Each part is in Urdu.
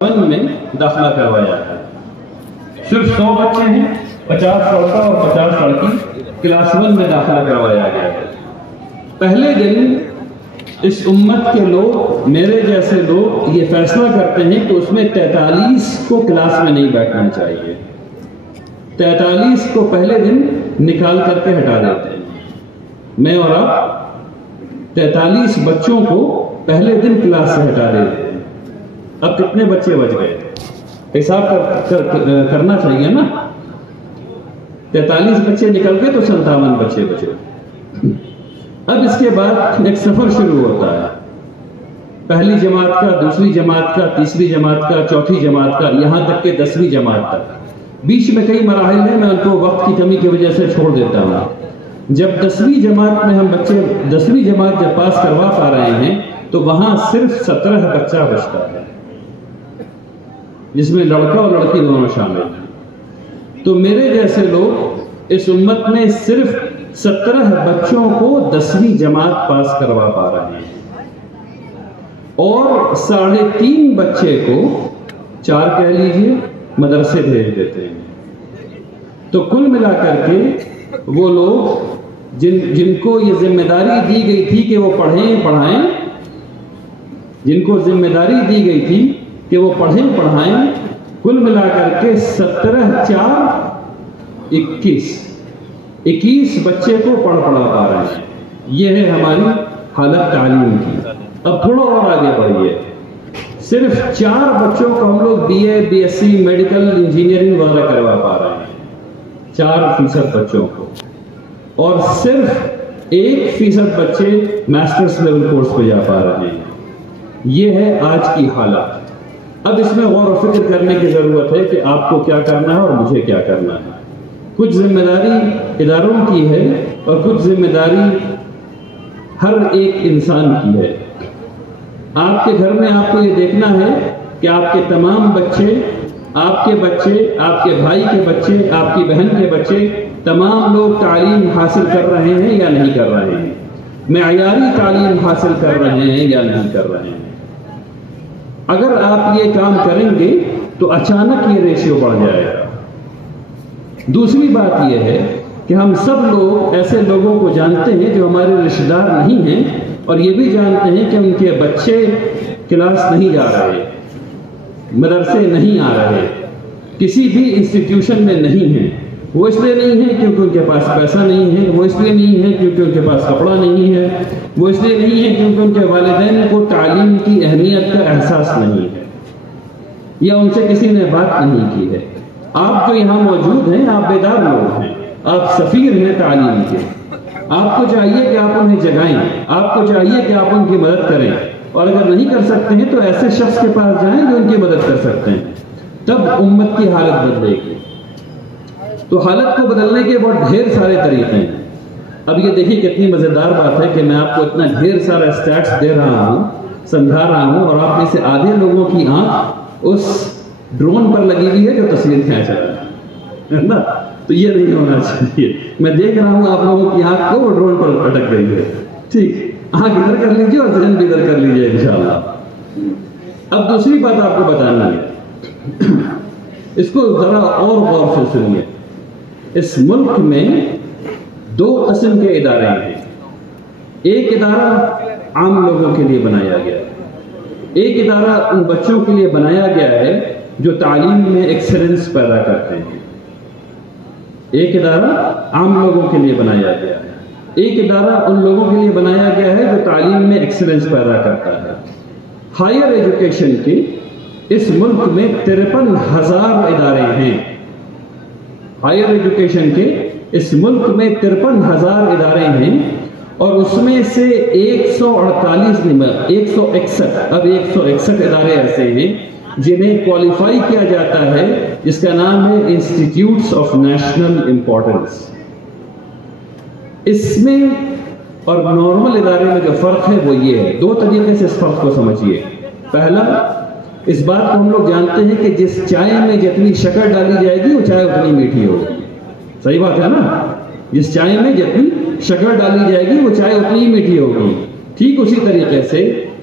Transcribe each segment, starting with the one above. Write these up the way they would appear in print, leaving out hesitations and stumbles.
میں داخلہ کروایا ہے. صرف 100 بچے ہیں، 50 لڑکا اور 50 لڑکی کلاس 1 میں داخلہ کروایا گیا ہے. پہلے دن اس امت کے لوگ، میرے جیسے لوگ یہ فیصلہ کرتے ہیں کہ اس میں 43 کو کلاس میں نہیں بیٹھنا چاہیے. 43 کو پہلے دن نکال کر کے ہٹا دیتے ہیں. میں اور آپ 43 بچوں کو پہلے دن کلاس سے ہٹا دیتے ہیں. اب کتنے بچے بچ گئے؟ حساب کرنا چاہیے نا. 43 بچے نکل گئے تو 57 بچے بچے. اب اس کے بعد ایک سفر شروع ہوتا ہے. پہلی جماعت کا، دوسری جماعت کا، تیسری جماعت کا، چوتھی جماعت کا، یہاں تک کہ 10ویں جماعت تک. بیچ میں کئی مراحل ہیں، میں ان کو وقت کی کمی کی وجہ سے چھوڑ دیتا ہوں. جب 10ویں جماعت میں ہم بچے 10ویں جماعت جب پاس کروا پا رہے ہیں تو وہاں صرف 17 بچہ بچتا ہے، جس میں لڑکا اور لڑکی دونوں شامل ہیں. تو میرے جیسے لوگ اس امت میں صرف 17 بچوں کو 10ویں جماعت پاس کروا پا رہے ہیں، اور 3.5 بچے کو 4 کہہ لیجئے مدرسے بھیج دیتے ہیں. تو کل ملا کر کے وہ لوگ جن کو یہ ذمہ داری دی گئی تھی کہ وہ پڑھیں پڑھائیں، جن کو ذمہ داری دی گئی تھی کہ وہ پڑھیں پڑھائیں، کل ملا کر کے 17 4 21 بچے کو پڑھا پا رہے ہیں. یہ ہے ہماری حالت تعلیم کی. اب تھوڑا اور آگے بڑھیے. صرف 4 بچوں کو ہم لوگ BA BSc میڈیکل انجینئرنگ وغیرہ کروا پا رہے ہیں، 4% بچوں کو، اور صرف 1% بچے ماسٹرز لیول کورس پہ جا پا رہے ہیں. یہ ہے آج کی حالت. اب اس میں غور و فکر کرنے کی ضرورت ہے کہ آپ کو کیا کرنا ہے اور مجھے کیا کرنا ہے. کچھ ذمہ داری اداروں کی ہے اور کچھ ذمہ داری ہر ایک انسان کی ہے. آپ کے گھر میں آپ کو یہ دیکھنا ہے کہ آپ کے تمام بچے، آپ کے بھائی کے بچے، آپ کی بہن کے بچے، تمام لوگ تعلیم حاصل کر رہے ہیں یا نہیں کر رہے ہیں، معیاری تعلیم حاصل کر رہے ہیں یا نہیں کر رہے ہیں. اگر آپ یہ کام کریں گے تو اچانک یہ ریشیو بڑھ جائے گا. دوسری بات یہ ہے کہ ہم سب لوگ ایسے لوگوں کو جانتے ہیں جو ہمارے رشتہ دار نہیں ہیں، اور یہ بھی جانتے ہیں کہ ان کے بچے کلاس نہیں جا رہے، مدرسے نہیں آ رہے، کسی بھی انسٹیٹیوشن میں نہیں ہیں. وہ اس لیے نہیں ہے کیونکہ ان کے پاس پیسہ نہیں ہے، وہ اس لیے نہیں ہے کیونکہ ان کے پاس کپڑا نہیں ہے، وہ اس لیے نہیں ہے کیونکہ ان کے والدین کو تعلیم کی اہمیت کا احساس نہیں ہے، یا ان سے کسی نے بات نہیں کی ہے. آپ جو یہاں موجود ہیں، آپ بیدار لوگ ہیں، آپ سفیر ہیں تعلیم کے. آپ کو چاہیے کہ آپ انہیں جگائیں، آپ کو چاہیے کہ آپ ان کی مدد کریں، اور اگر نہیں کر سکتے ہیں تو ایسے شخص کے پاس جائیں جو ان کی مدد کر سکتے ہیں. تب امت کی حالت بدلے گی. تو حالت کو بدلنے کے بہت ڈھیر سارے طریقے ہیں. اب یہ دیکھیے کتنی مزیدار بات ہے کہ میں آپ کو اتنا ڈھیر سارا اسٹیٹس دے رہا ہوں، سمجھا رہا ہوں، اور آپ میں سے آدھے لوگوں کی آنکھ اس ڈرون پر لگی ہوئی ہے جو تصویر کھینچ رہا ہے نا. تو یہ نہیں ہونا چاہیے. میں دیکھ رہا ہوں آپ لوگوں کی آنکھ کو وہ ڈرون پر اٹک گئی ہے. ٹھیک، آنکھ ادھر کر لیجیے اور ذہن بھی ادھر کر لیجیے انشاءاللہ. اب دوسری بات آپ کو بتانا ہے، اس کو ذرا اور غور سے سنیے. اس ملک میں 2 قسم کے ادارے ہیں. ایک ادارہ عام لوگوں کے لیے بنایا گیا ہے، ایک ادارہ ان بچوں کے لیے بنایا گیا ہے جو تعلیم میں ایکسلنس پیدا کرتے ہیں. ایک ادارہ عام لوگوں کے لیے بنایا گیا ہے، ایک ادارہ ان لوگوں کے لیے بنایا گیا ہے جو تعلیم میں ایکسلنس پیدا کرتا ہے. ہائر ایجوکیشن کے اس ملک میں 53,000 ادارے ہیں. ہائر ایجوکیشن کے اس ملک میں 53,000 ادارے ہیں، اور اس میں سے 161 ادارے ایسے ہیں جنہیں کوالیفائی کیا جاتا ہے، جس کا نام ہے انسٹیٹیوٹس آف نیشنل امپورٹنس. اس میں اور نارمل ادارے میں جو فرق ہے وہ یہ ہے. 2 طریقے سے اس فرق کو سمجھیے. پہلا، اس بات کو ہم لوگ جانتے ہیں کہ جس چائے میں جتنی شکر ڈالی جائے گی وہ چائے اتنی میٹھی ہوگی. صحیح بات ہے نا؟ جس چائے میں جتنی شکر ڈالی جائے گی وہ چائے اتنی ہی میٹھی ہوگی. ٹھیک اسی طریقے سے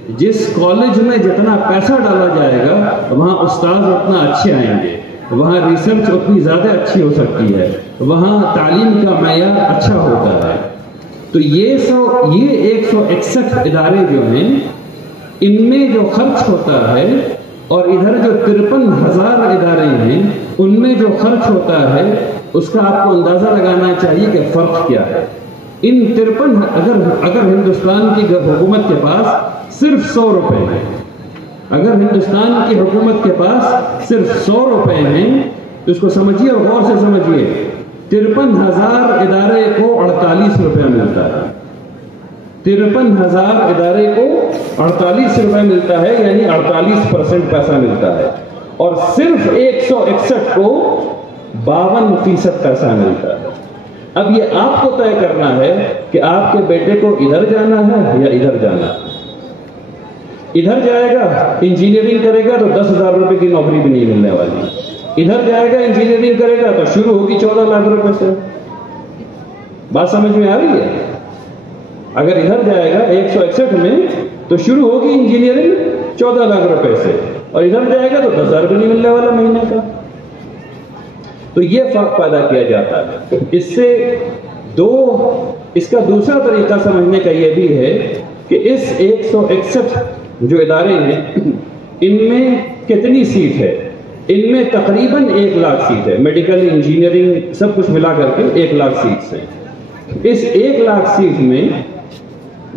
جس کالج میں جتنا پیسہ ڈالا جائے گا وہاں استاد اتنا اچھے آئیں گے، وہاں ریسرچ اتنی زیادہ اچھی ہو سکتی ہے، وہاں تعلیم کا معیار اچھا ہوتا ہے۔ تو یہ 161 ادارے جو ہیں، ان میں جو خرچ ہوتا ہے اور ادھر جو 53,000 ادارے ہیں ان میں جو خرچ ہوتا ہے، اس کا آپ کو اندازہ لگانا چاہیے کہ فرق کیا ہے۔ ان 53 اگر ہندوستان کی حکومت کے پاس صرف 100 روپے ہیں، اگر ہندوستان کی حکومت کے پاس صرف 100 روپے ہیں تو اس کو سمجھیے اور غور سے سمجھیے، 53,000 ادارے کو 48 روپے ملتا ہے۔ 53,000 ادارے کو 48 روپے ملتا ہے، یعنی 48% پیسہ ملتا ہے، اور صرف 161 کو 52% پیسہ ملتا ہے۔ اب یہ آپ کو طے کرنا ہے کہ آپ کے بیٹے کو ادھر جانا ہے یا ادھر جانا ہے۔ ادھر جائے گا انجینئرنگ کرے گا تو 10,000 روپے کی نوکری بھی نہیں ملنے والی، ادھر جائے گا انجینئرنگ کرے گا تو شروع ہوگی 14 لاکھ روپے سے۔ بات سمجھ میں آ رہی ہے؟ اگر ادھر جائے گا 161 میں تو شروع ہوگی انجینئرنگ 14 لاکھ روپے سے، اور ادھر جائے گا تو 10,000 بھی نہیں ملنے والا مہینے کا۔ تو یہ فرق پیدا کیا جاتا ہے۔ اس کا دوسرا طریقہ سمجھنے کا یہ بھی ہے کہ اس 161 جو ادارے ہیں ان میں کتنی سیٹ ہے؟ ان میں تقریباً 1 لاکھ سیٹ ہے، میڈیکل انجینئرنگ سب کچھ ملا کر کے 1 لاکھ سیٹس ہیں۔ اس 1 لاکھ سیٹ میں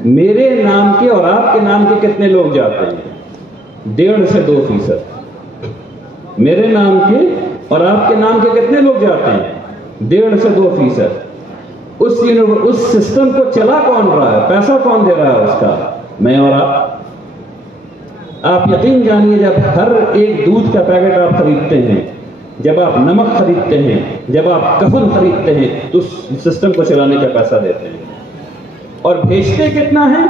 میرے نام کے اور آپ کے نام کے کتنے لوگ جاتے ہیں؟ 1.5 سے 2%۔ میرے نام کے اور آپ کے نام کے کتنے لوگ جاتے ہیں؟ 1.5 سے 2%۔ اس سسٹم کو چلا کون رہا ہے؟ پیسہ کون دے رہا ہے اس کا؟ میں اور آپ۔ آپ یقین جانیے، جب ہر ایک دودھ کا پیکٹ آپ خریدتے ہیں، جب آپ نمک خریدتے ہیں، جب آپ کفن خریدتے ہیں، تو اس سسٹم کو چلانے کا پیسہ دیتے ہیں، اور بھیجتے کتنا ہے؟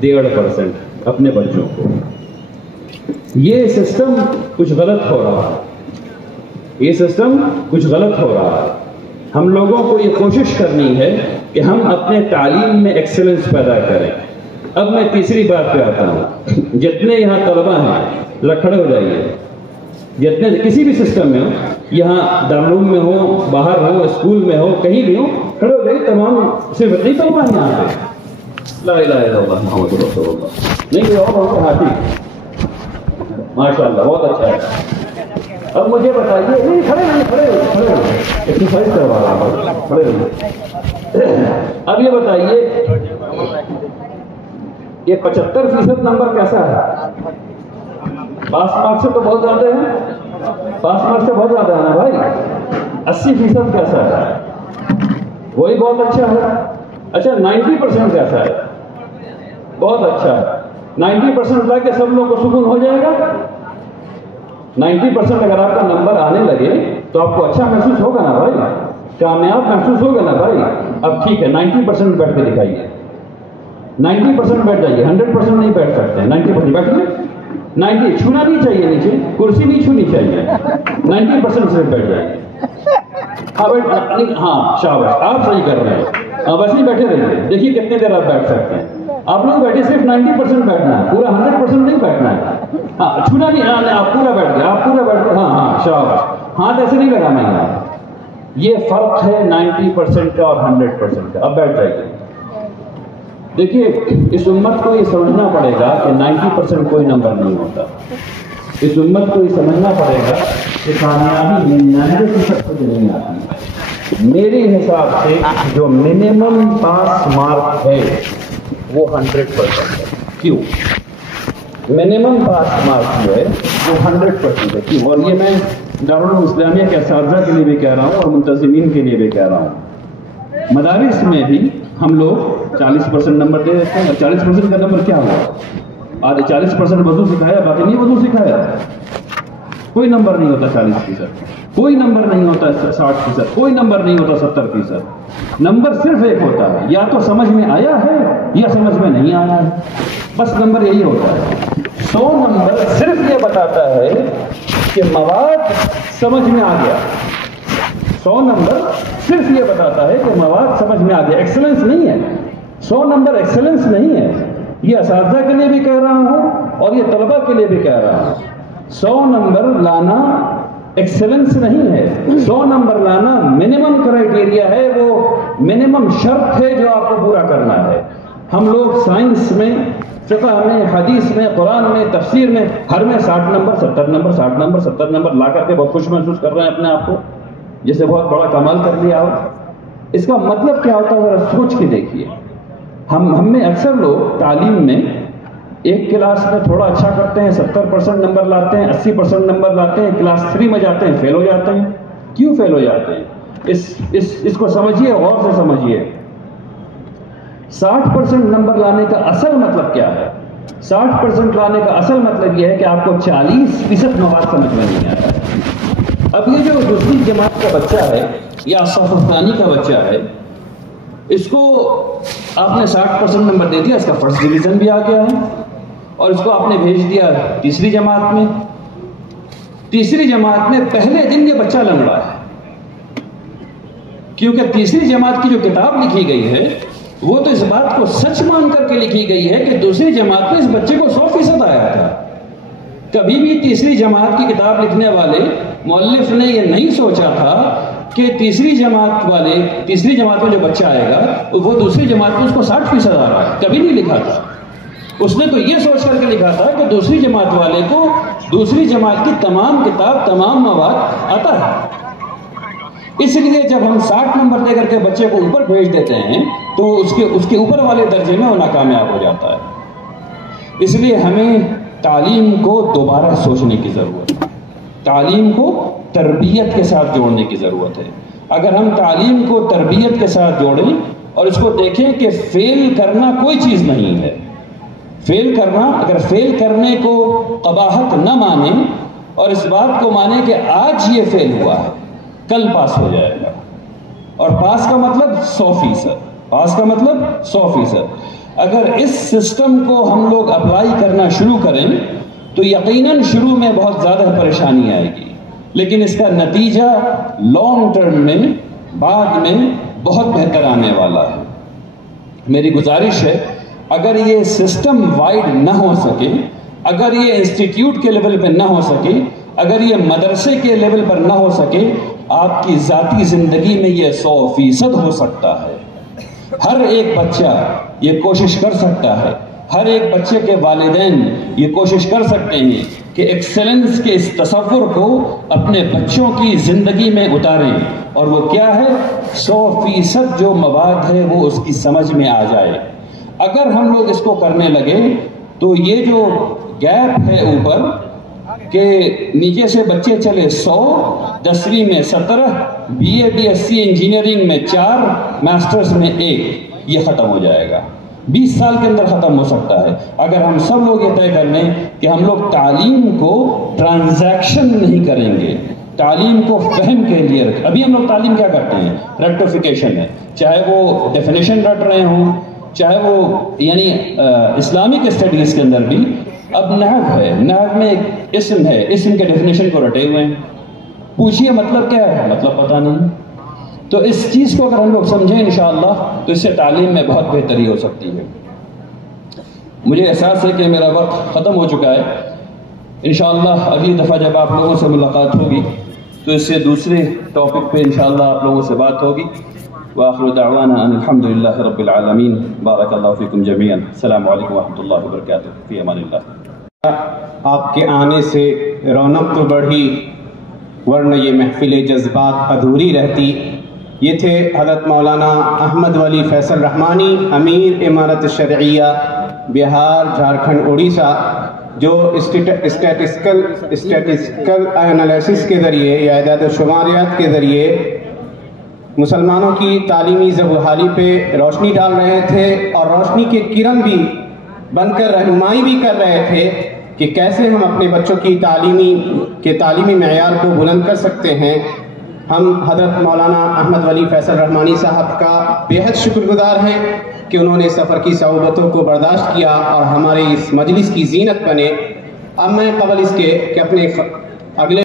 1.5% اپنے بچوں کو۔ یہ سسٹم کچھ غلط ہو رہا ہے، یہ سسٹم کچھ غلط ہو رہا ہے۔ ہم لوگوں کو یہ کوشش کرنی ہے کہ ہم اپنے تعلیم میں ایکسلنس پیدا کریں۔ اب میں تیسری بات پہ آتا ہوں۔ جتنے یہاں طلبہ ہیں کھڑے ہو جائیے، جتنے کسی بھی سسٹم میں ہو، یہاں دارالعلوم میں ہو، باہر ہو، اسکول میں ہو، کہیں بھی ہو، کھڑے ہو جائیے۔ تمام صرف اتنی طلبہ ہیں یہاں پہ؟ لا الہ الا اللہ محمد رسول اللہ۔ نہیں کوئی اور ہو؟ ہاں ٹھیک، ماشاء اللہ، بہت اچھا ہے۔ اب مجھے بتائیے، نہیں کھڑے ایکسرسائز کروا رہا ہوں، کھڑے ہوئے۔ اب یہ بتائیے، یہ 75% نمبر کیسا ہے؟ پاس مارک سے تو بہت زیادہ ہے، پاس مارک سے بہت زیادہ ہے نا بھائی۔ 80% کیسا ہے؟ وہی بہت اچھا ہے۔ اچھا 90% کیسا ہے؟ بہت اچھا ہے۔ 90% لا کے سب لوگوں کو سکون ہو جائے گا۔ 90% اگر آپ کا نمبر آنے لگے تو آپ کو اچھا محسوس ہوگا نا بھائی، کامیاب محسوس ہوگا نا بھائی۔ اب ٹھیک ہے، 90% بیٹھ کے دکھائیے، 90% بیٹھ جائیے، 100% نہیں بیٹھ سکتے، 90% بیٹھ لیں۔ 90 چھونا نہیں چاہیے، نیچے کرسی نہیں چھونی چاہیے، 90% صرف بیٹھ جائیے۔ ہاں شاباش، آپ صحیح کر رہے ہیں، آپ ایسے ہی بیٹھے رہیے، دیکھیے کتنے دیر آپ بیٹھ سکتے ہیں۔ آپ لوگ بیٹھے صرف 90% بیٹھنا ہے، پورا 100% نہیں بیٹھنا ہے۔ ہاں چھونا نہیں، آپ پورا بیٹھ گئے، آپ پورا بیٹھ گئے، ہاں شاباش، ہاتھ ایسے نہیں لگانا ہے۔ یہ فرق ہے 90% کا اور 100% کا۔ اب بیٹھ جائیے۔ دیکھیے اس امت کو یہ سمجھنا پڑے گا کہ 90% کوئی نمبر نہیں ہوتا۔ اس امت کو یہ سمجھنا پڑے گا کہ کامیابی 99% کو نہیں آتی۔ میرے حساب سے جو منیمم پاس مارک ہے وہ 100% ہے۔ کیوں؟ منیمم پاس مارک جو ہے وہ 100% ہے۔ کیوں؟ اور یہ میں دارالعلوم اسلامیہ کے اساتذہ کے لیے بھی کہہ رہا ہوں اور منتظمین کے لیے بھی کہہ رہا ہوں۔ مدارس میں بھی ہم لوگ 40% نمبر دے دیتے ہیں، اور 40% کا نمبر کیا ہوا؟ آدھے 40% وضو سکھایا، باقی نہیں وضو سکھایا۔ کوئی نمبر نہیں ہوتا 40%، کوئی نمبر نہیں ہوتا 60%، کوئی نمبر نہیں ہوتا 70%۔ نمبر صرف ایک ہوتا ہے، یا تو سمجھ میں آیا ہے یا سمجھ میں نہیں آیا ہے، بس نمبر یہی ہوتا ہے۔ 100 نمبر صرف یہ بتاتا ہے کہ مواد سمجھ میں آ گیا۔ 100 نمبر صرف یہ بتاتا ہے کہ مواد سمجھ میں آ گیا، ایکسلنس نہیں ہے۔ 100 نمبر ایکسلنس نہیں ہے۔ یہ اساتذہ کے لیے بھی کہہ رہا ہوں اور یہ طلبہ کے لیے بھی کہہ رہا ہوں. 100 نمبر لانا ایکسلنس نہیں ہے. 100 نمبر لانا منیمم کرائیٹیریا ہے، وہ منیمم شرط ہے جو آپ کو پورا کرنا ہے. ہم لوگ سائنس میں، فقہ میں، حدیث میں، قرآن میں، تفسیر میں، ہر میں 60 نمبر 70 نمبر 60 نمبر 70 نمبر لا کر کے بہت خوش محسوس کر رہے ہیں اپنے آپ کو، جیسے بہت بڑا کمال کر لیا ہو. اس کا مطلب کیا ہوتا ہے ذرا سوچ کے دیکھیے. ہم میں اکثر لوگ تعلیم میں ایک کلاس میں تھوڑا اچھا کرتے ہیں، 70% نمبر لاتے ہیں، 80% نمبر لاتے ہیں، کلاس 3 میں جاتے ہیں فیل ہو جاتے ہیں. کیوں فیل ہو جاتے ہیں؟ اس کو سمجھیے، غور سے سمجھیے. 60% نمبر لانے کا اصل مطلب کیا ہے؟ 60% لانے کا اصل مطلب یہ ہے کہ آپ کو 40% مواد سمجھ میں نہیں آیا. اب یہ جو دوسری جماعت کا بچہ ہے یا صف ثانی کا بچہ ہے، اس کو آپ نے 60% نمبر دے دیا، اس کا فرسٹ ڈویژن بھی آ گیا ہے، اور اس کو آپ نے بھیج دیا تیسری جماعت میں. تیسری جماعت میں پہلے دن یہ بچہ لنگڑا ہے، کیونکہ تیسری جماعت کی جو کتاب لکھی گئی ہے وہ تو اس بات کو سچ مان کر کے لکھی گئی ہے کہ دوسری جماعت میں اس بچے کو 100% آیا تھا. کبھی بھی تیسری جماعت کی کتاب لکھنے والے مؤلف نے یہ نہیں سوچا تھا کہ تیسری جماعت میں جو بچہ آئے گا وہ دوسری جماعت میں اس کو 60% آ رہا ہے. کبھی نہیں لکھا تھا. اس نے تو یہ سوچ کر کے لکھا تھا کہ دوسری جماعت والے کو دوسری جماعت کی تمام کتاب، تمام مواد آتا ہے. اس لیے جب ہم 60 نمبر دے کر کے بچے کو اوپر بھیج دیتے ہیں تو اس کے اوپر والے درجے میں وہ ناکامیاب ہو جاتا ہے. اس لیے ہمیں تعلیم کو دوبارہ سوچنے کی ضرورت ہے. تعلیم کو تربیت کے ساتھ جوڑنے کی ضرورت ہے. اگر ہم تعلیم کو تربیت کے ساتھ جوڑیں اور اس کو دیکھیں کہ فیل کرنا کوئی چیز نہیں ہے. فیل کرنا، اگر فیل کرنے کو قباحت نہ مانیں اور اس بات کو مانیں کہ آج یہ فیل ہوا ہے، کل پاس ہو جائے گا، اور پاس کا مطلب 100%، پاس کا مطلب 100%. اگر اس سسٹم کو ہم لوگ اپلائی کرنا شروع کریں تو یقیناً شروع میں بہت زیادہ پریشانی آئے گی، لیکن اس کا نتیجہ لانگ ٹرم میں بعد میں بہت بہتر آنے والا ہے. میری گزارش ہے اگر یہ سسٹم وائڈ نہ ہو سکے، اگر یہ انسٹیٹیوٹ کے لیول پہ نہ ہو سکے، اگر یہ مدرسے کے لیول پر نہ ہو سکے، آپ کی ذاتی زندگی میں یہ 100% ہو سکتا ہے. ہر ایک بچہ یہ کوشش کر سکتا ہے، ہر ایک بچے کے والدین یہ کوشش کر سکتے ہیں کہ ایکسلنس کے اس تصور کو اپنے بچوں کی زندگی میں اتاریں. اور وہ کیا ہے؟ 100% جو مواد ہے وہ اس کی سمجھ میں آ جائے. اگر ہم لوگ اس کو کرنے لگے تو یہ جو گیپ ہے اوپر کہ نیچے سے بچے چلے 100، 10ویں میں 17، BA BSc انجینئرنگ میں 4، ماسٹرز میں 1، یہ ختم ہو جائے گا. 20 سال کے اندر ختم ہو سکتا ہے اگر ہم سب لوگ یہ طے کر لیں کہ ہم لوگ تعلیم کو ٹرانزیکشن نہیں کریں گے، تعلیم کو فہم کے لیے رکھیں. ابھی ہم لوگ تعلیم کیا کرتے ہیں؟ ریکٹیفیکیشن ہے، چاہے وہ ڈیفینیشن رٹ رہے ہوں، چاہے وہ یعنی اسلامک اسٹڈیز کے اندر بھی اب نحو ہے، نحو میں ایک اسم ہے، اسم کے ڈیفینیشن کو رٹے ہوئے ہیں. پوچھئے مطلب کیا ہے؟ مطلب پتہ نہیں. تو اس چیز کو اگر ہم لوگ سمجھیں انشاءاللہ تو اس سے تعلیم میں بہت بہتری ہو سکتی ہے. مجھے احساس ہے کہ میرا وقت ختم ہو چکا ہے. انشاءاللہ اگلی دفعہ جب آپ لوگوں سے ملاقات ہوگی تو اس سے دوسرے ٹاپک پہ انشاءاللہ آپ لوگوں سے بات ہوگی. وآخر دعوانا ان الحمد للہ رب العالمین. بارک اللہ فیکم جمیعا. السلام علیکم ورحمۃ اللہ وبرکاتہ. فی امان اللہ. آپ کے آنے سے رونق تو بڑھی، ورنہ یہ محفل جذبات ادھوری رہتی. یہ تھے حضرت مولانا احمد ولی فیصل رحمانی، امیر امارت شرعیہ بہار، جھارکھنڈ، اڑیسہ، جو اسٹیٹسٹیکل انالیسس کے ذریعے یا اعداد و شماریات کے ذریعے مسلمانوں کی تعلیمی زبحالی پہ روشنی ڈال رہے تھے، اور روشنی کے کرن بھی بن کر رہنمائی بھی کر رہے تھے کہ کیسے ہم اپنے بچوں کی تعلیمی معیار کو بلند کر سکتے ہیں. ہم حضرت مولانا احمد ولی فیصل رحمانی صاحب کا بےحد شکر گزار ہیں کہ انہوں نے سفر کی صعوبتوں کو برداشت کیا اور ہمارے اس مجلس کی زینت بنے. اب میں قبل اس کے کہ اپنے اگلے